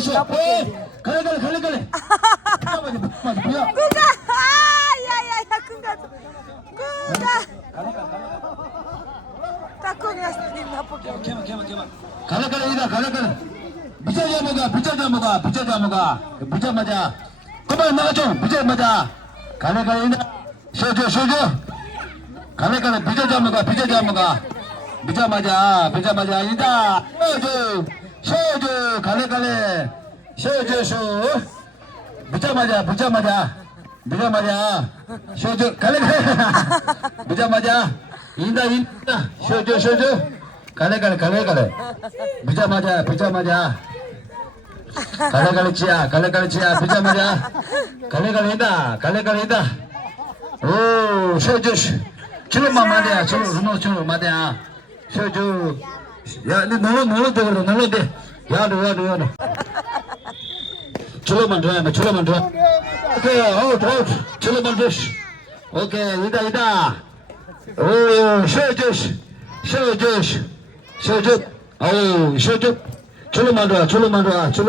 쇼. 갈래. 뭐야? 끈가! 야야야 끈가 딱콩이 왔으니 나쁘게 갈래. 비자자 먹어. 비자마자. 그만 나가줘. 비자마자. 갈래. 쇼. 갈래. 비자자 먹어. 비자마자 아니다. 쇼. 갈래. 쇼. 비자마자. 쇼. 갈래. 비자마자. 인다. 쇼. 갈래. 비자마자. 갈래 치야. 비자마자. 갈래. 오, 쇼. 줄만 마대야. 줄 마대야. 쇼. 야, 너 놀러 돼. 야도. 줄만 줘. 오케이, 아웃. 줄만 줘. 오케이, 이다. 오, 쇼. 아우, 쇼. 줄만 줘. 쇼.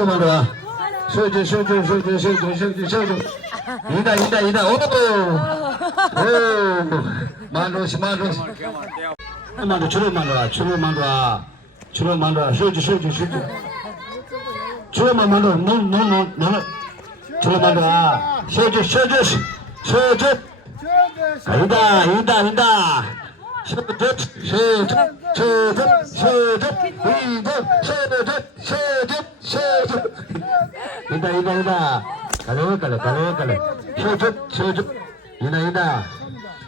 이다. 오, 만로시. 줄만 줘. 쇼. 줄만 만들어. 너. 줄만 줘. 쇼. 이다. 쇼. 이다. 갈래.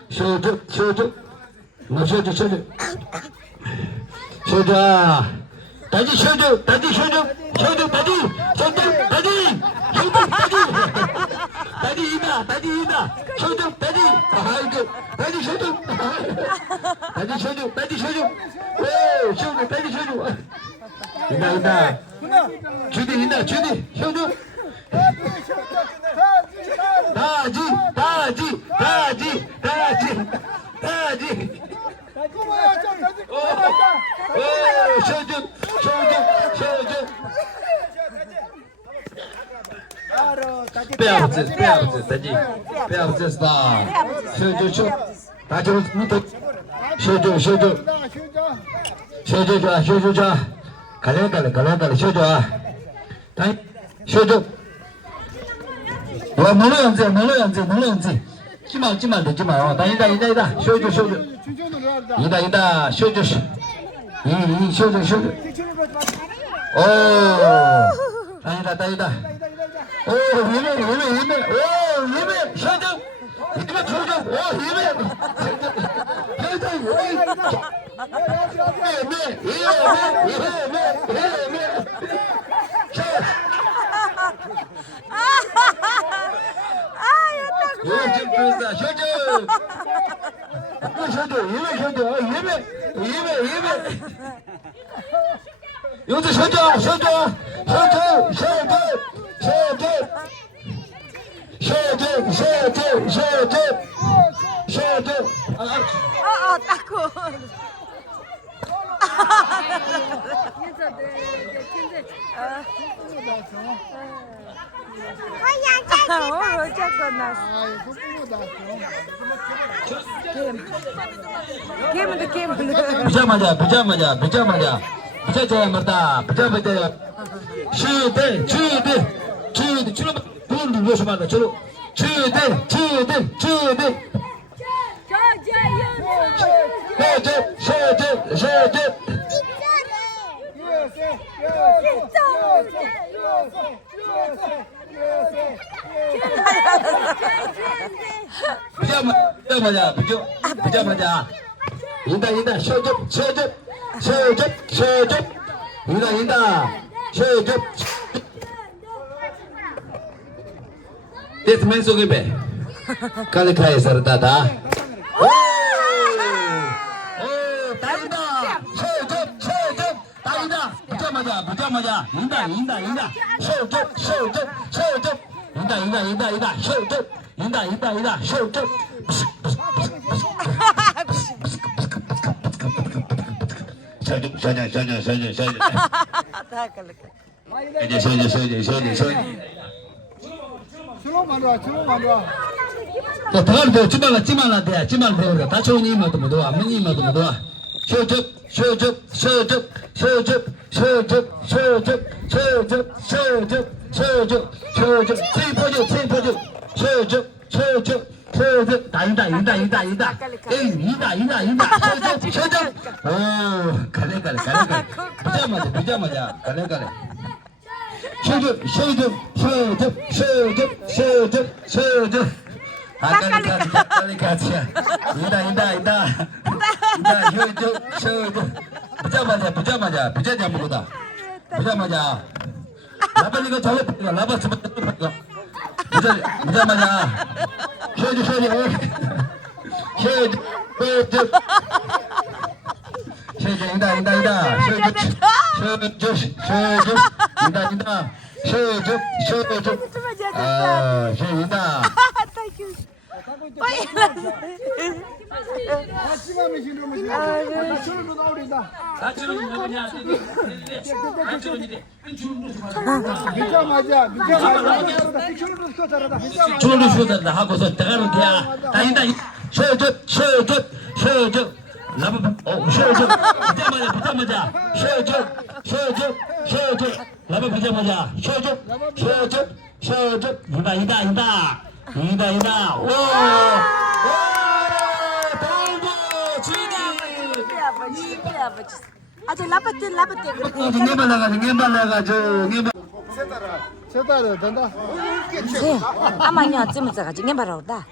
쇼. 이다. 쇼. 너 쇼. 쇼자. 다지 쇼. 다지. 이다. 쇼. 아이고. 다지 쇼. 오, 쇼. 다지 쇼. 이다. 주디. 쇼. 다지. 오, 쇼. 빼앗지, 다지. 스타. 쇼. 다지 못해. 쇼. 갈래. 쇼. 다이. 쇼. 와, 놀러 연지. 찌마. 다이다. 쇼. 이다. 쇼. 쇼. 오, 다이다. 오, 힘내. 오, 힘내. 쇼. 오, 힘내. 여기서 쇼. 딱콩 비자마자. 비자자야 맞다. 비자마자. 주대. 줄로 눌러서 말다. 줄로. 주대. 쇼. 비자마자. 인다. 쇼. 인다. 쇼. This means okay, be. Kali kaya sarata. Oh, taida. Taida. 보자마자 인다 쇼쪽 인다 쇼쪽 인다 쇼쪽 쇼쪽 이제 쇼 주로 만들어. 또 더가도 찌말라 돼 다 좋은 이마도 못 와. 미니마도 못 와. 쇼적 체포적 쇼적 다인다 쇼적 오 가래 비자마자 가래 쇼적 아까리카치야 인다 쇼적 부자마자 부자냐 뭐다 부자마자 라발리가 잘해 라바 부자마자 쇼적 인다 쇼적 주로를 수고자다 하고서 대가로 돼야 다닌다 쇼적 라바 쇼적 부자마자 쇼적 라바 부자마자 쇼적 인다 오 돌고 주니 아저 라바트 녜발라가지고 세다라 된다. 아마냐 쯤에서 가지 내 말하다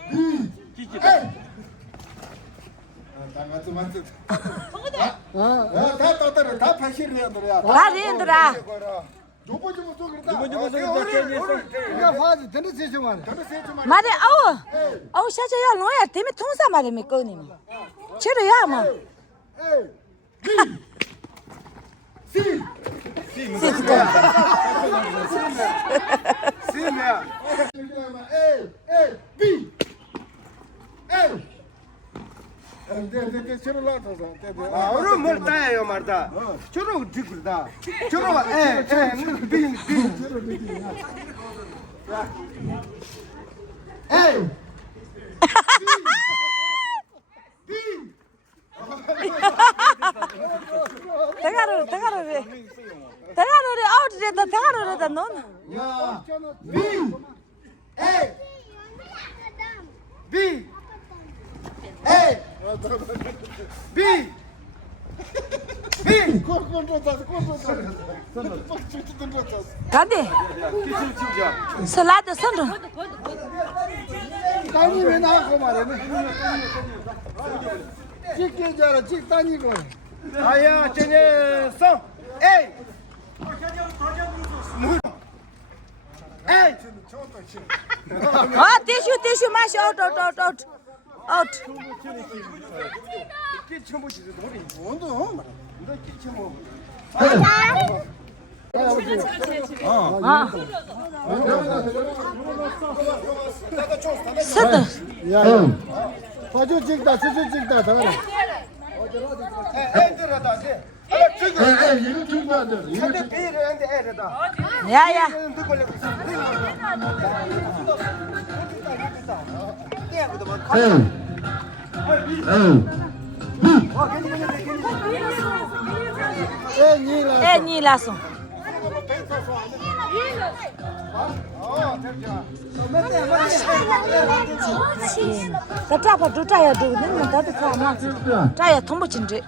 다 떠들어. 다 파시리야들이야. 다리엔들아 누구 그러니까 파지 되는 세정만. 말해 아우 샤샤야 너야 때문에 통사 말해 몇 거니 저래야 뭐 Sília. B. Ahora muerta yo marta. Choro dikurda. Choro B. 대가로를 아우트됐다 대가로를 넌 야. B. B. B. B. 간대 살라드 선로 다니 왜 나고 말해? 찍게 자라 찍 다니고. 아야 쟤네 성. 에이. 에이. 아 티슈 마시 아웃 서도 야. 봐줘 찍다 찍다 다. 애들하다 돼. 이거 찍고 안 돼. 근데 비례한데 애들다. 야야 애니라서 다타파 두타야 두는 다도 파마 타야 통보 진지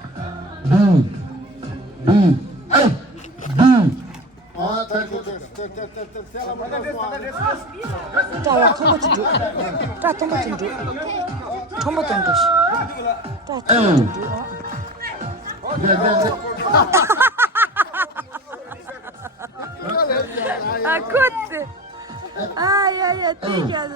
타야 통보 진지 타 통보 진지 통보 통보시 타 통보 진지 아 코트 아야야 튀겨서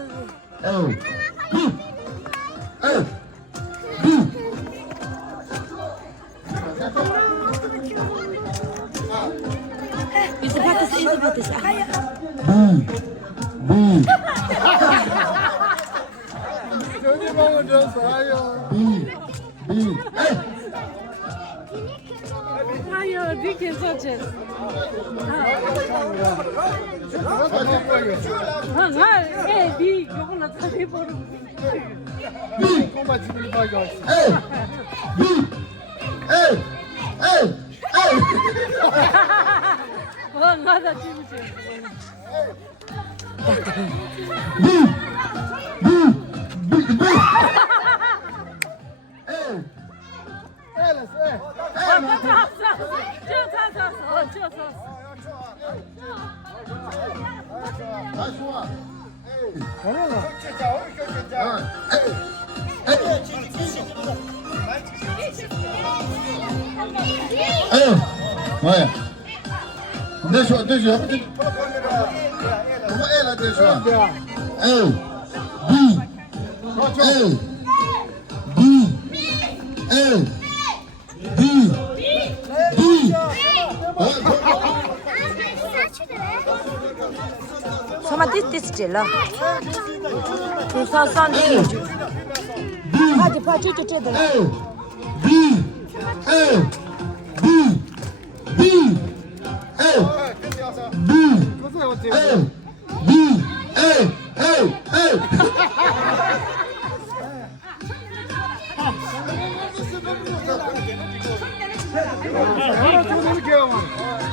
저기 보면 저 사요. Hayır, bir kez açacağız. Bir yoluna tabii bunu. Kuma çıkıp bakar. Ulan nada çiğneyeceğim. 뭐야? 내쇼 내쇼. 뭐가 애라 내쇼. 에이. 비. 에이. 비. 에이. 비. 비. Sama distecela. Tusasan değil. Hadi paçı çeçede. 에이. 비. 에이. 비. 비. 에이. 비. 에이. 비. 에이. 에이. 에이. 에이. 비. 에이. 에이. 비.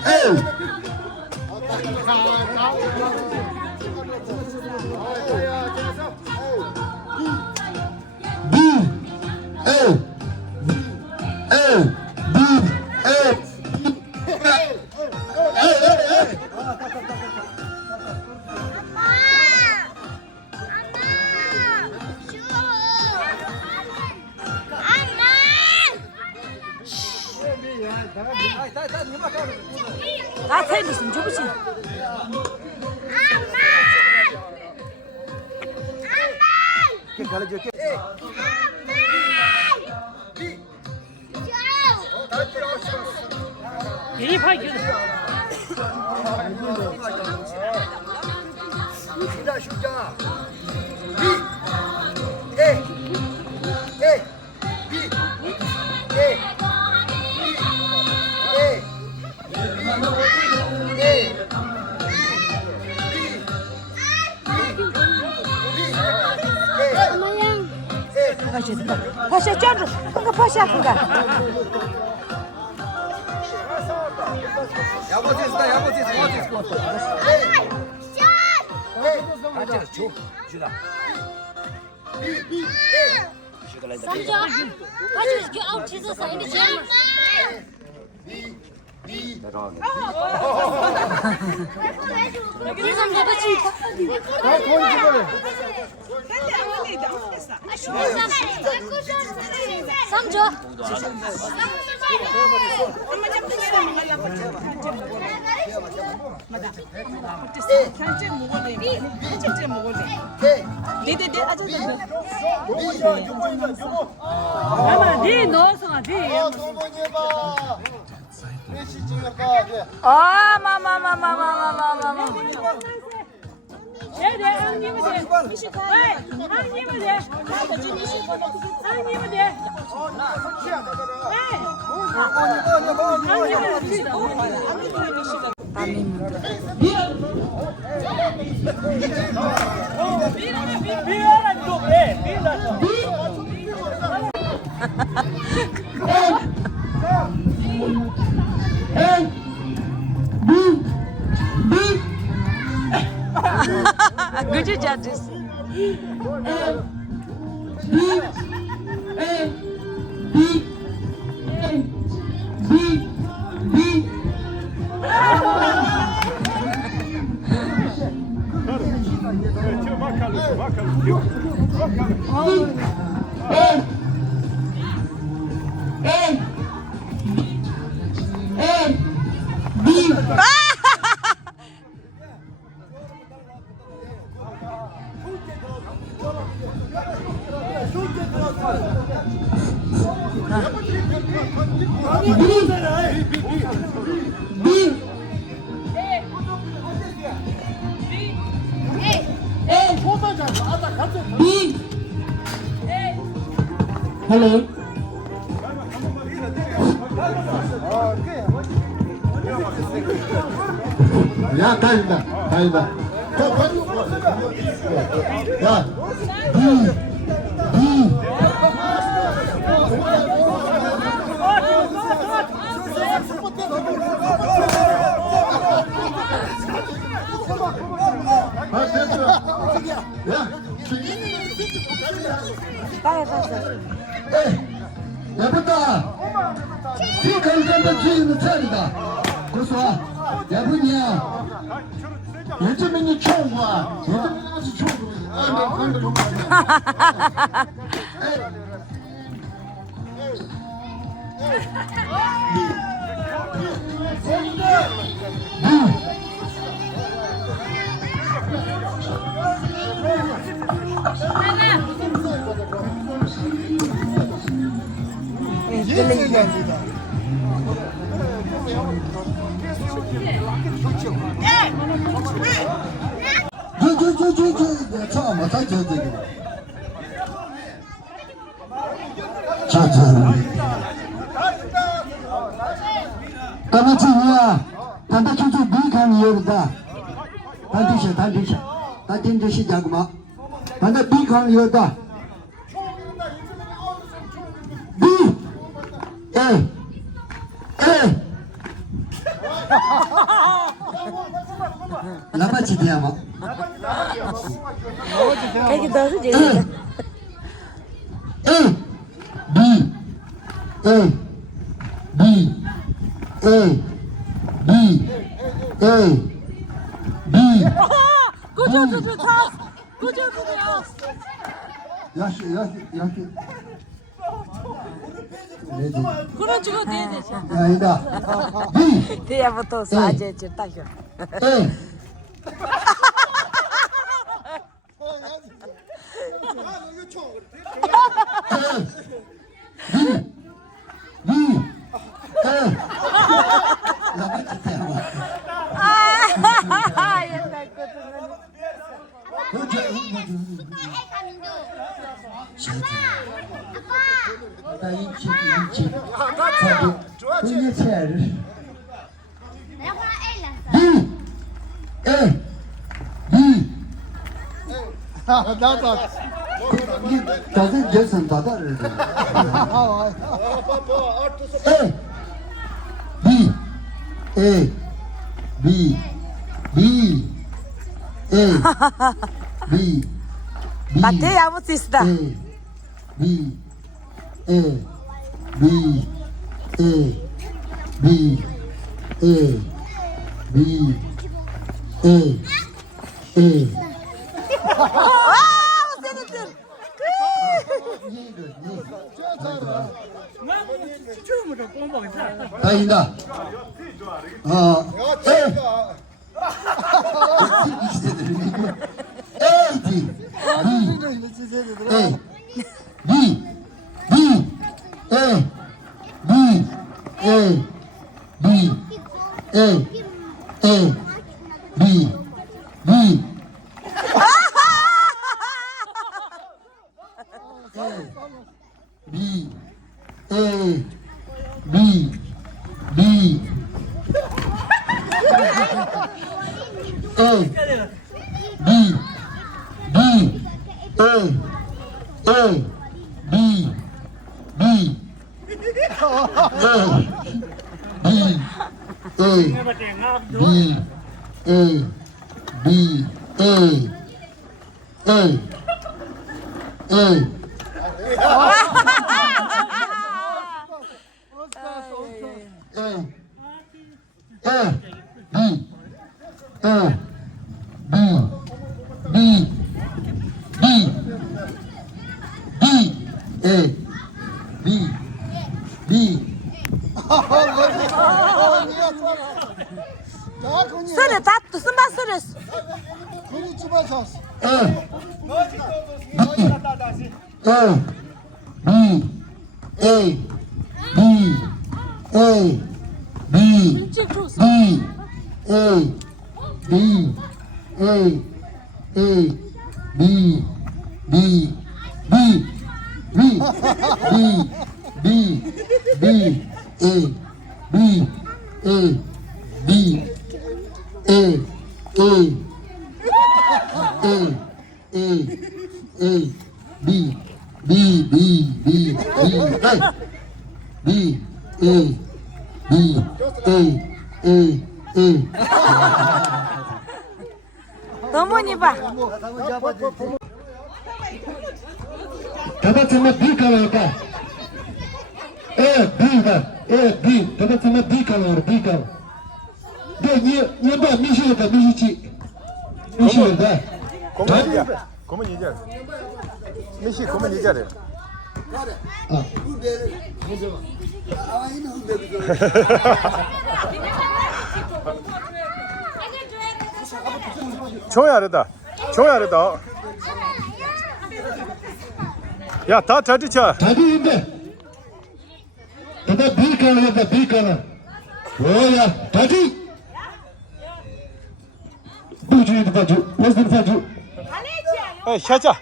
에이. Atay mısın çabuk? İyi payı. şurada şurada. Bir. Ey. Ey. Bir. Ey. Ey. Ey. Paşa canım. Kanka paşa kanka. Samca, hadi ki out çize sayını çevirme. Bir zamanda bacım. Samca. Ama değil ne olsun değil. Mama. Ne annemi de. Hey, annemi de. Annemi de. Gıcı caddesi. B. Hello. Ya tayında. Ya. B. B. Ya. Hayır fazla. 야부다 피kal전도 주인은 차리다 고소아 야부냐 요즘에는 처음 와 요즘에는 아주 처음 처음 왔다 저기 까마치냐 단다 초초 비칸 요르다 단디샤 시작마 단다 비칸 요르다 B A 라바치 디야마 Kaki doğru diyor. A B A B A B A B Kucu tas. Kucu diyor. 야시 Kuru çıkıyor diye de. 아니다 B Diye bu to sadece taşıyor. A Yeter kötü. Doesn't Jason Dada A B B A B B Bate ya bu sista. A B A B A B A B A A Bu senindir. 다행이다. Söyle tatlısın ben söylüyorsun. B B B B B B A B A B A A A B B B B B A B A 너무 니봐. 다다 참아 B color A B 다 A B 다다 참아 B color B color 네 봐 미시다 미시치 미시다 고문 얘기하래. 미시 고문 얘기하래. 줘야 알다. 야, 다 자주차. 다비인데 다다 B color다 B color 뭐야 다비 부주의도 봐줘 원스도 봐줘 샤자.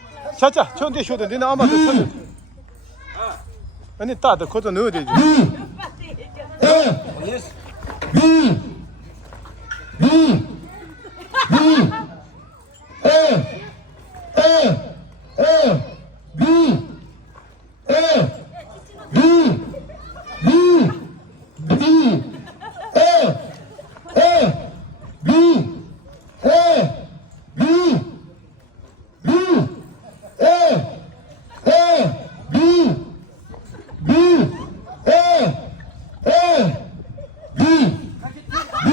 저한테 쇼도 내가 아마도 쳐. 아니, 따도 거저 넣어야 되지. B A B B B A B A B B B A B A B B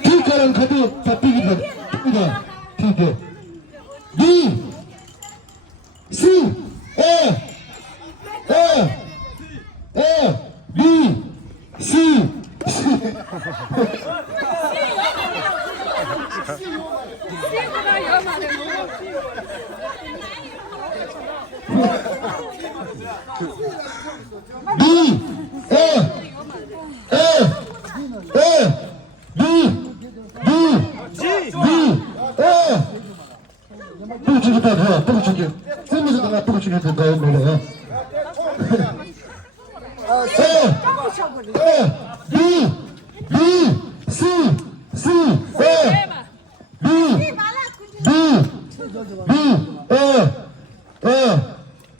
Tikaran khadu tapi gitu. Tiga. B C A B C B 부르치겠다 더 부르치게 쌤에서다가 부르치겠다 더 뭐래 B B C C A B B B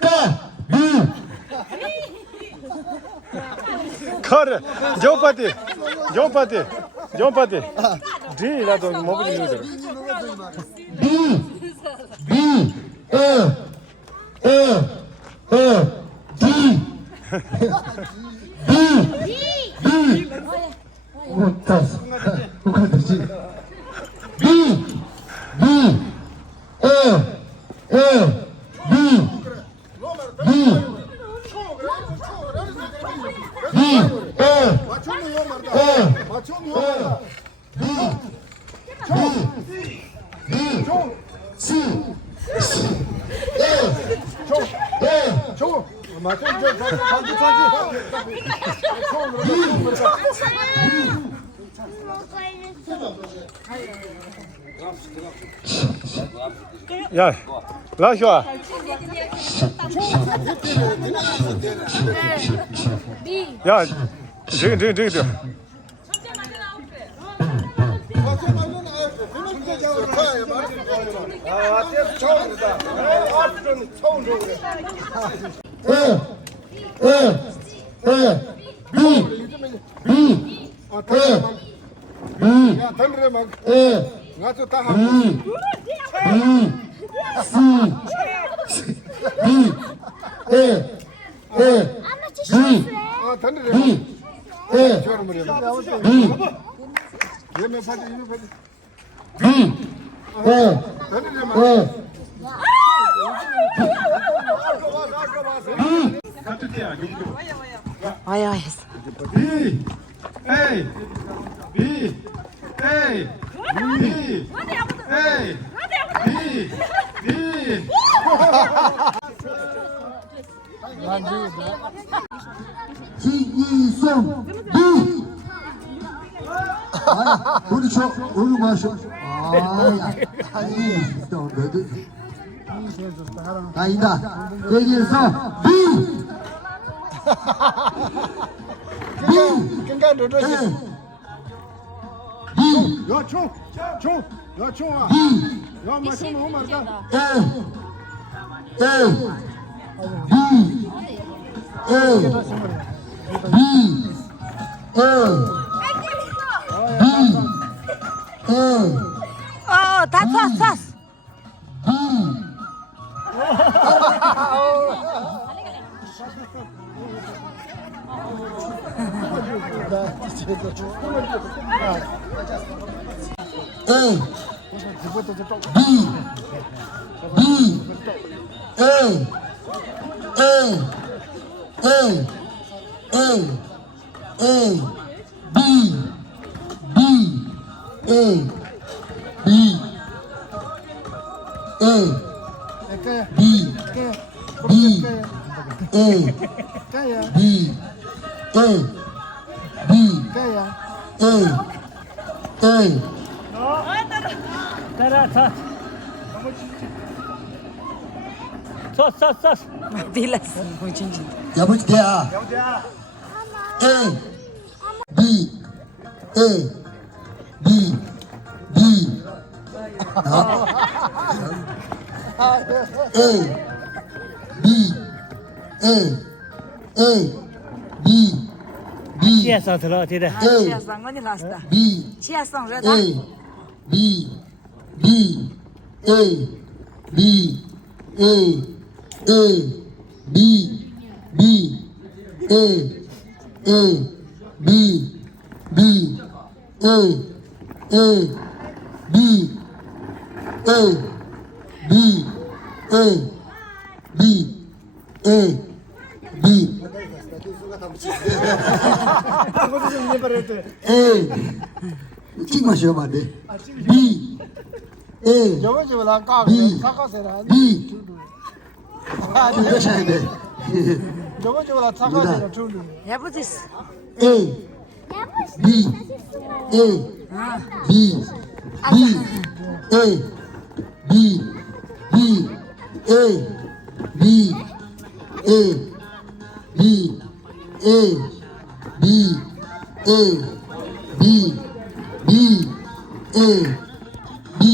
K B 카르 존파티 디라도 먹을 일들. B B D B 못했어. 못했지. B B B 야, 라쇼아. 야, 저기. 야, 던드려 막. 나도 다 하고. 던드려. 와야 했어. 지이송 B 우리 저 오늘 마셔. 아니, 아니다. 여기에서 B. 깽깽 도도시 B. 야총 야총아 야 마총 너무 많다 다 쐈어. 빌랐어. 진짜. 여보지야. A B A B B A B A B B Chiesa te lo tira. 치아상 언니 났다. B 치아상 레다. A B B A B A A B B A A B B A A B A B A B A B 그것도 좀 해버렸대 A 찍 마시면 안 돼. B A 저거 좀 라까 사과세라 B 이러셔야 돼. 저거 좀 사과세라 줄루 야부지스. A B A B B A B B A B A B A B A B B A B A A B B A B A B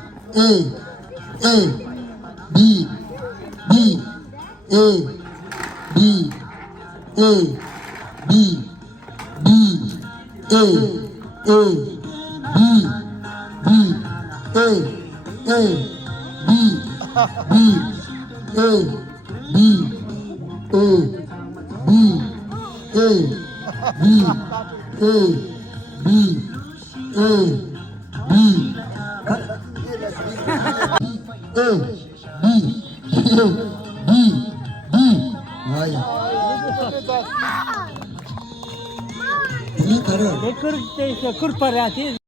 B A A B B A A B B A B A B A B A B A B Ne kırık değilse kırk para atayım.